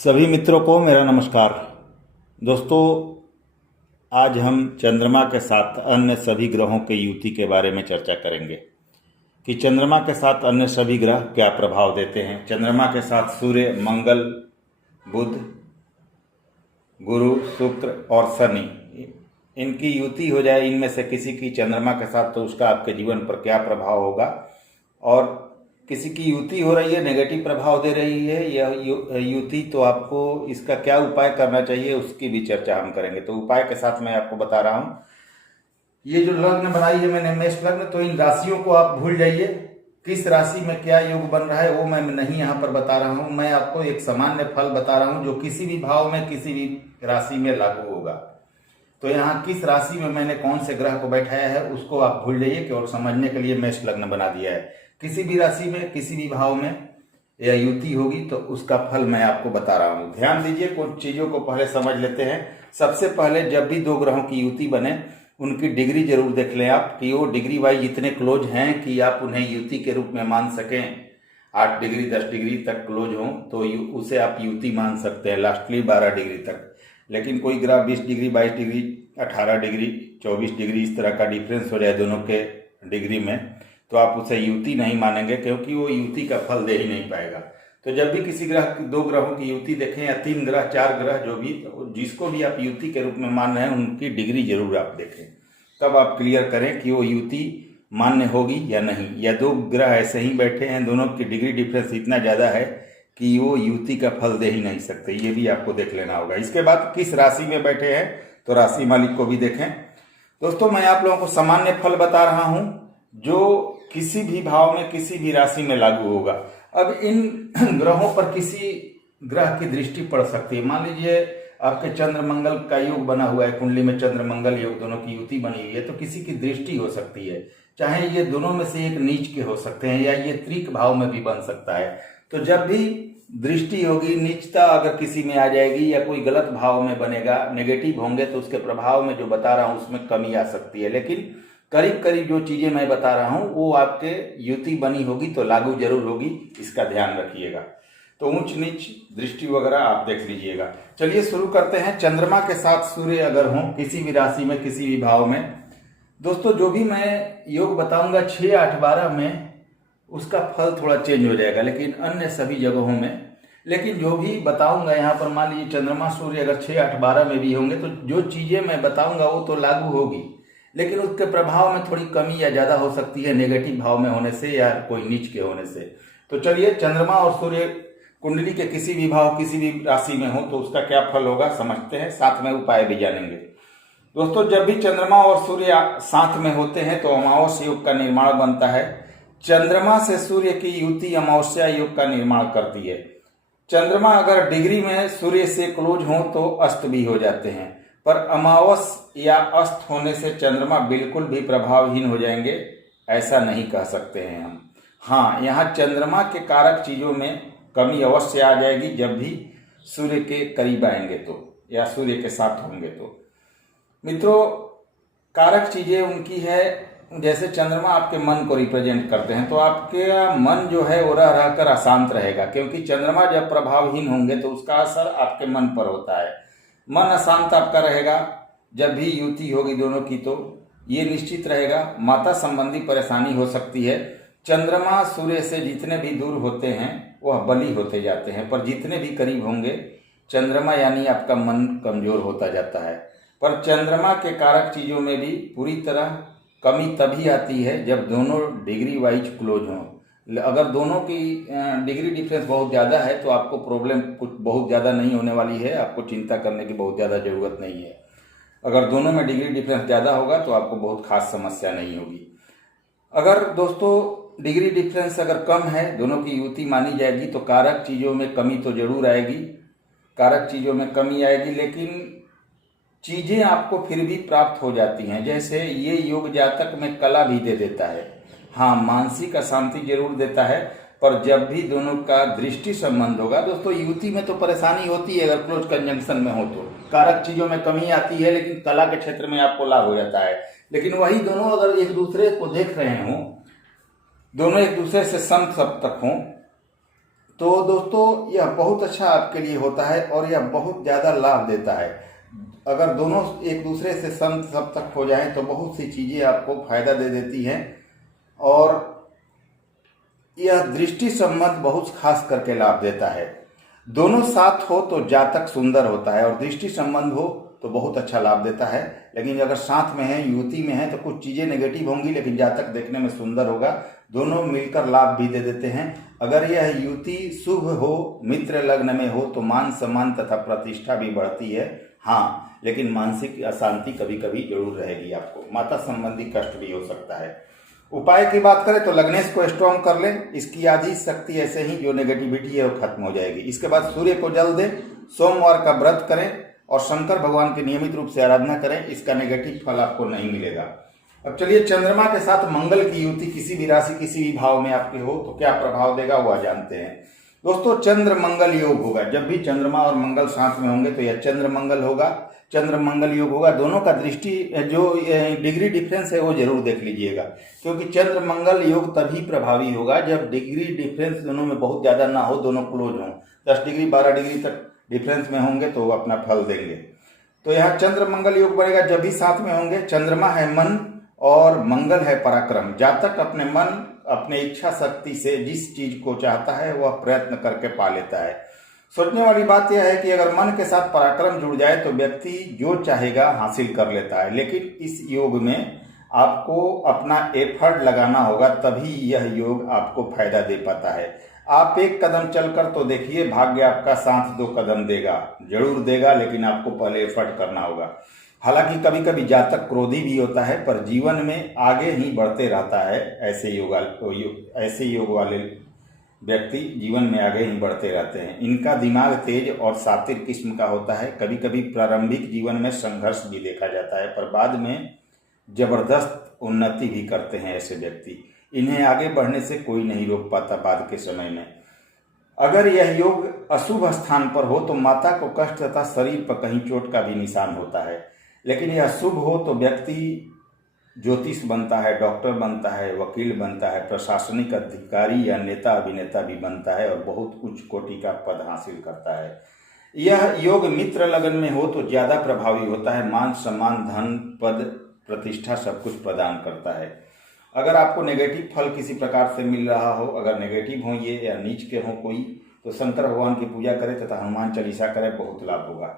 सभी मित्रों को मेरा नमस्कार। दोस्तों, आज हम चंद्रमा के साथ अन्य सभी ग्रहों के युति के बारे में चर्चा करेंगे कि चंद्रमा के साथ अन्य सभी ग्रह क्या प्रभाव देते हैं। चंद्रमा के साथ सूर्य, मंगल, बुध, गुरु, शुक्र और शनि, इनकी युति हो जाए इनमें से किसी की चंद्रमा के साथ, तो उसका आपके जीवन पर क्या प्रभाव होगा। और किसी की युति हो रही है, नेगेटिव प्रभाव दे रही है यह युति, तो आपको इसका क्या उपाय करना चाहिए उसकी भी चर्चा हम करेंगे। तो उपाय के साथ मैं आपको बता रहा हूँ, ये जो लग्न बनाई है मैंने मेष लग्न, तो इन राशियों को आप भूल जाइए। किस राशि में क्या योग बन रहा है वो मैं नहीं यहाँ पर बता रहा हूँ। मैं आपको एक सामान्य फल बता रहा हूँ जो किसी भी भाव में किसी भी राशि में लागू होगा। तो यहाँ किस राशि में मैंने कौन से ग्रह को बैठाया है उसको आप भूल जाइए, केवल समझने के लिए मेष लग्न बना दिया है। किसी भी राशि में किसी भी भाव में यह युति होगी तो उसका फल मैं आपको बता रहा हूँ। ध्यान दीजिए, कुछ चीजों को पहले समझ लेते हैं। सबसे पहले जब भी दो ग्रहों की युति बने उनकी डिग्री जरूर देख लें आप कि वो डिग्री वाइज इतने क्लोज हैं कि आप उन्हें युति के रूप में मान सकें। 8 डिग्री 10 डिग्री तक क्लोज हो तो उसे आप युति मान सकते हैं, लास्टली 12 डिग्री तक। लेकिन कोई ग्रह 20 डिग्री 22 डिग्री 18 डिग्री 24 डिग्री इस तरह का डिफरेंस हो जाए दोनों के डिग्री में, तो आप उसे युति नहीं मानेंगे, क्योंकि वो युति का फल दे ही नहीं पाएगा। तो जब भी किसी ग्रह, दो ग्रहों की युति देखें या 3 ग्रह 4 ग्रह, जो भी जिसको भी आप युति के रूप में मान रहे हैं उनकी डिग्री जरूर आप देखें, तब आप क्लियर करें कि वो युति मान्य होगी या नहीं। या दो ग्रह ऐसे ही बैठे हैं, दोनों की डिग्री डिफरेंस इतना ज़्यादा है कि वो युति का फल दे ही नहीं सकते, ये भी आपको देख लेना होगा। इसके बाद किस राशि में बैठे हैं तो राशि मालिक को भी देखें। दोस्तों, मैं आप लोगों को सामान्य फल बता रहा हूं जो किसी भी भाव में किसी भी राशि में लागू होगा। अब इन ग्रहों पर किसी ग्रह की दृष्टि पड़ सकती है। मान लीजिए आपके चंद्र मंगल का योग बना हुआ है, कुंडली में चंद्र मंगल योग दोनों की युति बनी हुई है, तो किसी की दृष्टि हो सकती है। चाहे ये दोनों में से एक नीच के हो सकते हैं या ये त्रिक भाव में भी बन सकता है। तो जब भी दृष्टि होगी, नीचता अगर किसी में आ जाएगी या कोई गलत भाव में बनेगा, नेगेटिव होंगे, तो उसके प्रभाव में जो बता रहा हूं उसमें कमी आ सकती है। लेकिन करीब करीब जो चीजें मैं बता रहा हूं वो आपके युति बनी होगी तो लागू जरूर होगी, इसका ध्यान रखिएगा। तो ऊंच नीच दृष्टि वगैरह आप देख लीजिएगा। चलिए शुरू करते हैं। चंद्रमा के साथ सूर्य अगर हो किसी भी राशि में किसी भी भाव में, दोस्तों जो भी मैं योग बताऊंगा 6, 8, 12 में उसका फल थोड़ा चेंज हो जाएगा, लेकिन अन्य सभी जगहों में, लेकिन जो भी बताऊंगा यहाँ पर, मान लीजिए चंद्रमा सूर्य अगर 6, 8, 12 में भी होंगे तो जो चीजें मैं बताऊंगा वो तो लागू होगी, लेकिन उसके प्रभाव में थोड़ी कमी या ज्यादा हो सकती है नेगेटिव भाव में होने से या कोई नीच के होने से। तो चलिए, चंद्रमा और सूर्य कुंडली के किसी भी भाव किसी भी राशि में हो तो उसका क्या फल होगा समझते हैं, साथ में उपाय भी जानेंगे। दोस्तों, जब भी चंद्रमा और सूर्य साथ में होते हैं तो अमावस्या योग का निर्माण बनता है। चंद्रमा से सूर्य की युति अमावस्या योग का निर्माण करती है। चंद्रमा अगर डिग्री में सूर्य से क्लोज हो तो अस्त भी हो जाते हैं, पर अमावस या अस्त होने से चंद्रमा बिल्कुल भी प्रभावहीन हो जाएंगे ऐसा नहीं कह सकते हैं हम। हाँ, यहाँ चंद्रमा के कारक चीजों में कमी अवश्य आ जाएगी जब भी सूर्य के करीब आएंगे तो, या सूर्य के साथ होंगे तो। मित्रों, कारक चीजें उनकी है, जैसे चंद्रमा आपके मन को रिप्रेजेंट करते हैं, तो आपके मन जो है वो रह रहकर अशांत रहेगा, क्योंकि चंद्रमा जब प्रभावहीन होंगे तो उसका असर आपके मन पर होता है। मन अशांत आपका रहेगा। जब भी युति होगी दोनों की तो ये निश्चित रहेगा माता संबंधी परेशानी हो सकती है। चंद्रमा सूर्य से जितने भी दूर होते हैं वह बली होते जाते हैं, पर जितने भी करीब होंगे चंद्रमा यानी आपका मन कमजोर होता जाता है। पर चंद्रमा के कारक चीजों में भी पूरी तरह कमी तभी आती है जब दोनों डिग्री वाइज क्लोज हों। अगर दोनों की डिग्री डिफरेंस बहुत ज़्यादा है तो आपको प्रॉब्लम कुछ बहुत ज़्यादा नहीं होने वाली है, आपको चिंता करने की बहुत ज़्यादा ज़रूरत नहीं है। अगर दोनों में डिग्री डिफरेंस ज़्यादा होगा तो आपको बहुत खास समस्या नहीं होगी। अगर दोस्तों डिग्री डिफरेंस अगर कम है, दोनों की युति मानी जाएगी तो कारक चीज़ों में कमी तो जरूर आएगी, कारक चीज़ों में कमी आएगी, लेकिन चीज़ें आपको फिर भी प्राप्त हो जाती हैं। जैसे ये योग जातक में कला भी दे देता है, हाँ मानसिक अशांति जरूर देता है, पर जब भी दोनों का दृष्टि संबंध होगा, दोस्तों युति में तो परेशानी होती है अगर क्लोज कंजंक्शन में हो तो कारक चीजों में कमी आती है, लेकिन कला के क्षेत्र में आपको लाभ हो जाता है। लेकिन वही दोनों अगर एक दूसरे को देख रहे हों, दोनों एक दूसरे से संत सब तक हों, तो दोस्तों यह बहुत अच्छा आपके लिए होता है और यह बहुत ज़्यादा लाभ देता है। अगर दोनों एक दूसरे से सब तक हो जाएं तो बहुत सी चीज़ें आपको फायदा दे देती हैं। और यह दृष्टि संबंध बहुत खास करके लाभ देता है। दोनों साथ हो तो जातक सुंदर होता है और दृष्टि संबंध हो तो बहुत अच्छा लाभ देता है। लेकिन अगर साथ में है, युति में है, तो कुछ चीज़ें नेगेटिव होंगी लेकिन जातक देखने में सुंदर होगा। दोनों मिलकर लाभ भी दे देते हैं। अगर यह युति शुभ हो, मित्र लग्न में हो, तो मान सम्मान तथा प्रतिष्ठा भी बढ़ती है। हाँ, लेकिन मानसिक अशांति कभी कभी जरूर रहेगी आपको। माता संबंधी कष्ट भी हो सकता है। उपाय की बात करें तो लग्नेश को स्ट्रॉन्ग कर लें। इसकी आधी शक्ति ऐसे ही जो नेगेटिविटी है वो खत्म हो जाएगी। इसके बाद सूर्य को जल दें, सोमवार का व्रत करें और शंकर भगवान की नियमित रूप से आराधना करें। इसका नेगेटिव फल आपको नहीं मिलेगा। अब चलिए, चंद्रमा के साथ मंगल की युति किसी भी राशि किसी भी भाव में आपके हो तो क्या प्रभाव देगा वह जानते हैं। दोस्तों, चंद्र मंगल योग होगा। जब भी चंद्रमा और मंगल साथ में होंगे तो यह चंद्र मंगल होगा, चंद्र मंगल योग होगा। दोनों का दृष्टि जो डिग्री डिफरेंस है वो जरूर देख लीजिएगा, क्योंकि चंद्र मंगल योग तभी प्रभावी होगा जब डिग्री डिफरेंस दोनों में बहुत ज़्यादा ना हो, दोनों क्लोज हों। 10 डिग्री 12 डिग्री तक डिफरेंस में होंगे तो वो अपना फल देंगे। तो यहाँ चंद्र मंगल योग बनेगा जब भी साथ में होंगे। चंद्रमा है मन और मंगल है पराक्रम। जातक अपने मन, अपने इच्छा शक्ति से जिस चीज को चाहता है वह प्रयत्न करके पा लेता है। सोचने वाली बात यह है कि अगर मन के साथ पराक्रम जुड़ जाए तो व्यक्ति जो चाहेगा हासिल कर लेता है। लेकिन इस योग में आपको अपना एफर्ट लगाना होगा, तभी यह योग आपको फायदा दे पाता है। आप एक कदम चलकर तो देखिए, भाग्य आपका साथ 2 कदम देगा, जरूर देगा, लेकिन आपको पहले एफर्ट करना होगा। हालांकि कभी कभी जातक क्रोधी भी होता है, पर जीवन में आगे ही बढ़ते रहता है। ऐसे योग वाले व्यक्ति जीवन में आगे ही बढ़ते रहते हैं। इनका दिमाग तेज और शातिर किस्म का होता है। कभी कभी प्रारंभिक जीवन में संघर्ष भी देखा जाता है, पर बाद में जबरदस्त उन्नति भी करते हैं ऐसे व्यक्ति। इन्हें आगे बढ़ने से कोई नहीं रोक पाता बाद के समय में। अगर यह योग अशुभ स्थान पर हो तो माता को कष्ट तथा शरीर पर कहीं चोट का भी निशान होता है। लेकिन यह शुभ हो तो व्यक्ति ज्योतिष बनता है, डॉक्टर बनता है, वकील बनता है, प्रशासनिक अधिकारी या नेता अभिनेता भी बनता है और बहुत उच्च कोटि का पद हासिल करता है। यह योग मित्र लगन में हो तो ज्यादा प्रभावी होता है। मान सम्मान, धन, पद, प्रतिष्ठा सब कुछ प्रदान करता है। अगर आपको नेगेटिव फल किसी प्रकार से मिल रहा हो, अगर नेगेटिव हो ये या नीच के हो कोई, तो शंकर भगवान की पूजा करें तथा हनुमान चालीसा करें, बहुत लाभ होगा।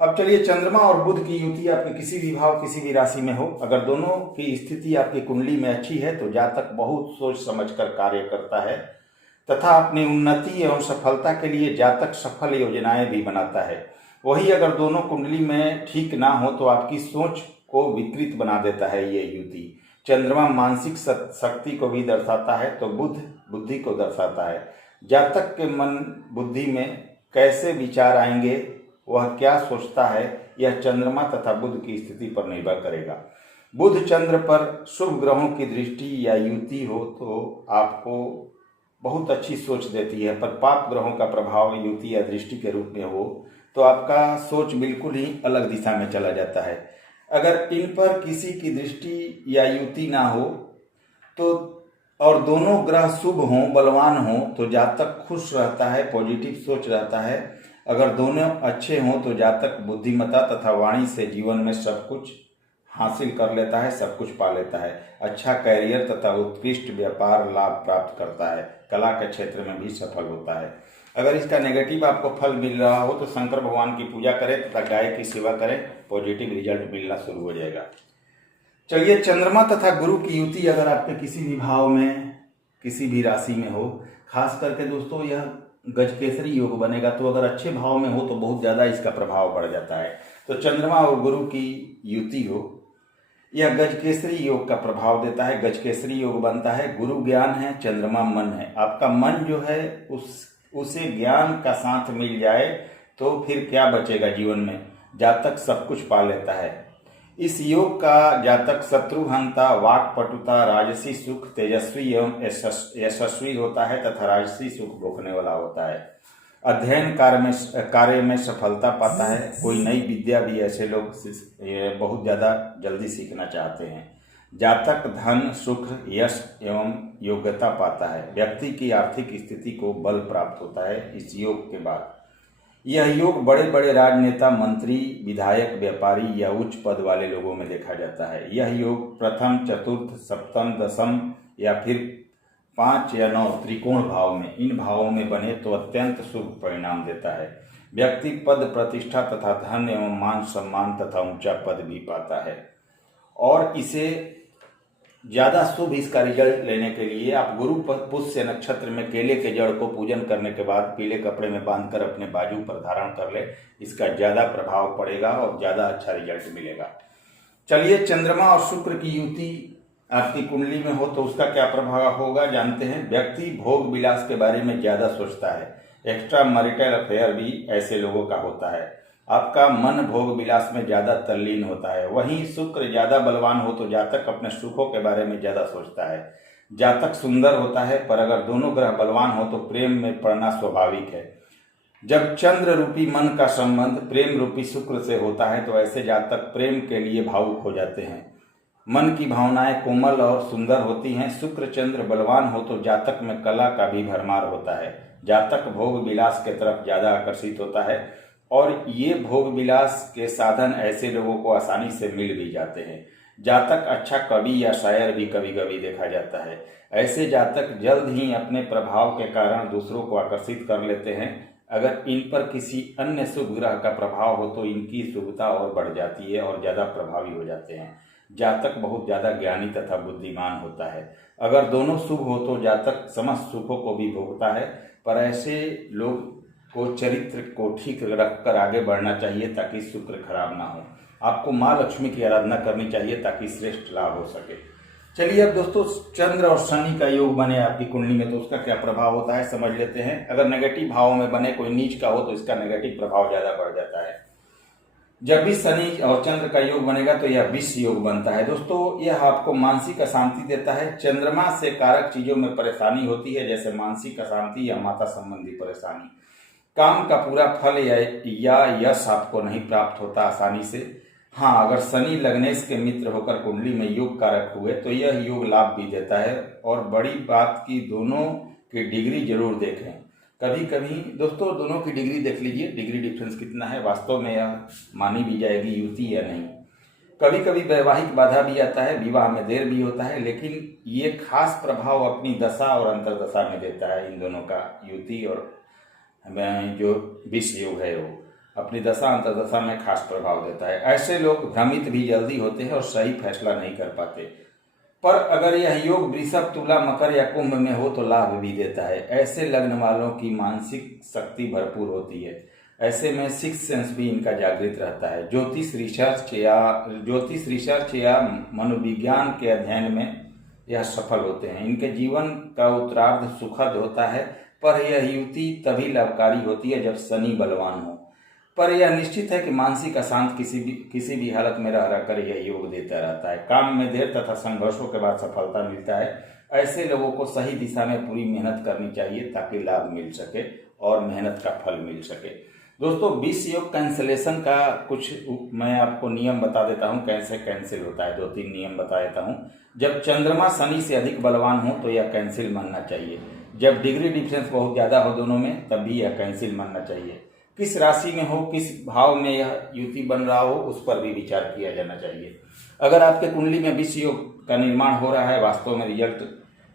अब चलिए, चंद्रमा और बुध की युति आपके किसी भी भाव किसी भी राशि में हो, अगर दोनों की स्थिति आपकी कुंडली में अच्छी है तो जातक बहुत सोच समझकर कार्य करता है तथा अपनी उन्नति एवं सफलता के लिए जातक सफल योजनाएं भी बनाता है। वही अगर दोनों कुंडली में ठीक ना हो तो आपकी सोच को विकृत बना देता है ये युति। चंद्रमा मानसिक शक्ति को भी दर्शाता है तो बुध बुद्धि को दर्शाता है। जातक के मन बुद्धि में कैसे विचार आएंगे, वह क्या सोचता है, यह चंद्रमा तथा बुध की स्थिति पर निर्भर करेगा। बुध चंद्र पर शुभ ग्रहों की दृष्टि या युति हो तो आपको बहुत अच्छी सोच देती है, पर पाप ग्रहों का प्रभाव युति या दृष्टि के रूप में हो तो आपका सोच बिल्कुल ही अलग दिशा में चला जाता है। अगर इन पर किसी की दृष्टि या युति ना हो तो और दोनों ग्रह शुभ हों, बलवान हों, तो जातक खुश रहता है, पॉजिटिव सोच रहता है। अगर दोनों अच्छे हों तो जातक बुद्धिमत्ता तथा वाणी से जीवन में सब कुछ हासिल कर लेता है, सब कुछ पा लेता है। अच्छा कैरियर तथा उत्कृष्ट व्यापार लाभ प्राप्त करता है, कला के क्षेत्र में भी सफल होता है। अगर इसका नेगेटिव आपको फल मिल रहा हो तो शंकर भगवान की पूजा करें तथा गाय की सेवा करें, पॉजिटिव रिजल्ट मिलना शुरू हो जाएगा। चलिए, चंद्रमा तथा गुरु की युति अगर आपके किसी भी भाव में किसी भी राशि में हो, खास करके दोस्तों यह गजकेसरी योग बनेगा, तो अगर अच्छे भाव में हो तो बहुत ज़्यादा इसका प्रभाव बढ़ जाता है। तो चंद्रमा और गुरु की युति हो, यह गजकेसरी योग का प्रभाव देता है। गजकेसरी योग बनता है। गुरु ज्ञान है, चंद्रमा मन है। आपका मन जो है उसे ज्ञान का साथ मिल जाए तो फिर क्या बचेगा जीवन में, जातक सब कुछ पा लेता है। इस योग का जातक शत्रुघ्नता, वाक्पटुता, राजसी सुख, तेजस्वी एवं यशस्वी होता है तथा राजसी सुख भोगने वाला होता है। अध्ययन कार्य में सफलता पाता है। कोई नई विद्या भी ऐसे लोग बहुत ज़्यादा जल्दी सीखना चाहते हैं। जातक धन सुख यश एवं योग्यता पाता है। व्यक्ति की आर्थिक स्थिति को बल प्राप्त होता है इस योग के बाद। यह योग बड़े बड़े राजनेता, मंत्री, विधायक, व्यापारी या उच्च पद वाले लोगों में देखा जाता है। यह योग प्रथम, चतुर्थ, सप्तम, दशम या फिर 5 या 9 त्रिकोण भाव में, इन भावों में बने तो अत्यंत शुभ परिणाम देता है। व्यक्ति पद, प्रतिष्ठा तथा धन एवं मान सम्मान तथा ऊंचा पद भी पाता है। और इसे ज्यादा शुभ इसका रिजल्ट लेने के लिए आप गुरु पुष्य नक्षत्र में केले के जड़ को पूजन करने के बाद पीले कपड़े में बांधकर अपने बाजू पर धारण कर ले, इसका ज्यादा प्रभाव पड़ेगा और ज्यादा अच्छा रिजल्ट मिलेगा। चलिए, चंद्रमा और शुक्र की युति आपकी कुंडली में हो तो उसका क्या प्रभाव होगा जानते हैं। व्यक्ति भोग विलास के बारे में ज्यादा सोचता है। एक्स्ट्रा मैरिटल अफेयर भी ऐसे लोगों का होता है। आपका मन भोग विलास में ज्यादा तल्लीन होता है। वहीं शुक्र ज्यादा बलवान हो तो जातक अपने सुखों के बारे में ज्यादा सोचता है। जातक सुंदर होता है, पर अगर दोनों ग्रह बलवान हो तो प्रेम में पड़ना स्वाभाविक है। जब चंद्र रूपी मन का संबंध प्रेम रूपी शुक्र से होता है तो ऐसे जातक प्रेम के लिए भावुक हो जाते हैं। मन की भावनाएं कोमल और सुंदर होती हैं। शुक्र चंद्र बलवान हो तो जातक में कला का भी भरमार होता है। जातक भोग विलास के तरफ ज्यादा आकर्षित होता है और ये भोग विलास के साधन ऐसे लोगों को आसानी से मिल भी जाते हैं। जातक अच्छा कवि या शायर भी कभी कभी देखा जाता है। ऐसे जातक जल्द ही अपने प्रभाव के कारण दूसरों को आकर्षित कर लेते हैं। अगर इन पर किसी अन्य शुभ ग्रह का प्रभाव हो तो इनकी शुभता और बढ़ जाती है और ज्यादा प्रभावी हो जाते हैं। जातक बहुत ज्यादा ज्ञानी तथा बुद्धिमान होता है। अगर दोनों शुभ हो तो जातक समस्त सुखों को भी भोगता है, पर ऐसे लोग को चरित्र को ठीक रखकर आगे बढ़ना चाहिए ताकि शुक्र खराब ना हो। आपको माँ लक्ष्मी की आराधना करनी चाहिए ताकि श्रेष्ठ लाभ हो सके। चलिए अब दोस्तों, चंद्र और शनि का योग बने आपकी कुंडली में तो उसका क्या प्रभाव होता है समझ लेते हैं। अगर नेगेटिव भाव में बने, कोई नीच का हो तो इसका नेगेटिव प्रभाव ज्यादा बढ़ जाता है। जब भी शनि और चंद्र का योग बनेगा तो यह विष योग बनता है। दोस्तों, यह आपको मानसिक अशांति देता है। चंद्रमा से कारक चीजों में परेशानी होती है, जैसे मानसिक अशांति या माता संबंधी परेशानी। काम का पूरा फल या यश आपको नहीं प्राप्त होता आसानी से। हाँ, अगर शनि लग्नेश के मित्र होकर कुंडली में योग कारक हुए तो यह योग लाभ भी देता है। और बड़ी बात की दोनों की डिग्री जरूर देखें। कभी कभी दोस्तों दोनों की डिग्री देख लीजिए, डिग्री डिफरेंस कितना है, वास्तव में यह मानी भी जाएगी युति या नहीं। कभी कभी वैवाहिक बाधा भी आता है, विवाह में देर भी होता है, लेकिन ये खास प्रभाव अपनी दशा और अंतर्दशा में देता है। इन दोनों का युति और जो विष योग है वो अपनी दशा अंतर्दशा में खास प्रभाव देता है। ऐसे लोग भ्रमित भी जल्दी होते हैं और सही फैसला नहीं कर पाते। पर अगर यह योग वृषभ, तुला, मकर या कुंभ में हो तो लाभ भी देता है। ऐसे लग्न वालों की मानसिक शक्ति भरपूर होती है। ऐसे में सिक्स सेंस भी इनका जागृत रहता है। ज्योतिष रिसर्च या मनोविज्ञान के अध्ययन में यह सफल होते हैं। इनके जीवन का उत्तरार्ध सुखद होता है, पर यह युति तभी लाभकारी होती है जब शनि बलवान हो। पर यह निश्चित है कि मानसिक अशांत किसी भी हालत में रह कर यह योग देता रहता है। काम में देर तथा संघर्षों के बाद सफलता मिलता है। ऐसे लोगों को सही दिशा में पूरी मेहनत करनी चाहिए ताकि लाभ मिल सके और मेहनत का फल मिल सके। दोस्तों, विष योग कैंसिलेशन का कुछ मैं आपको नियम बता देता हूँ, कैसे कैंसिल होता है। 2-3 नियम बता देता हूँ। जब चंद्रमा शनि से अधिक बलवान हो तो यह कैंसिल मानना चाहिए। जब डिग्री डिफरेंस बहुत ज्यादा हो दोनों में तब भी यह कैंसिल मानना चाहिए। किस राशि में हो, किस भाव में यह युति बन रहा हो, उस पर भी विचार किया जाना चाहिए। अगर आपके कुंडली में विष योग का निर्माण हो रहा है, वास्तव में रिजल्ट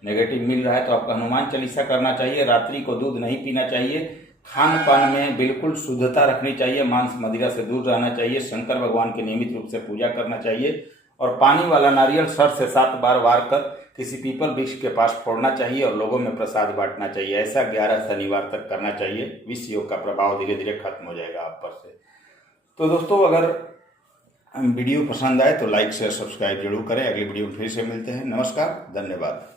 नेगेटिव मिल रहा है, तो आपको हनुमान चालीसा करना चाहिए। रात्रि को दूध नहीं पीना चाहिए। खान पान में बिल्कुल शुद्धता रखनी चाहिए। मांस मदिरा से दूर रहना चाहिए। शंकर भगवान की नियमित रूप से पूजा करना चाहिए और पानी वाला नारियल 6 से 7 बार वार कर किसी पीपल वृक्ष के पास फोड़ना चाहिए और लोगों में प्रसाद बांटना चाहिए। ऐसा 11 शनिवार तक करना चाहिए। विष योग का प्रभाव धीरे धीरे खत्म हो जाएगा आप पर से। तो दोस्तों, अगर वीडियो पसंद आए तो लाइक शेयर सब्सक्राइब जरूर करें। अगली वीडियो में फिर से मिलते हैं। नमस्कार, धन्यवाद।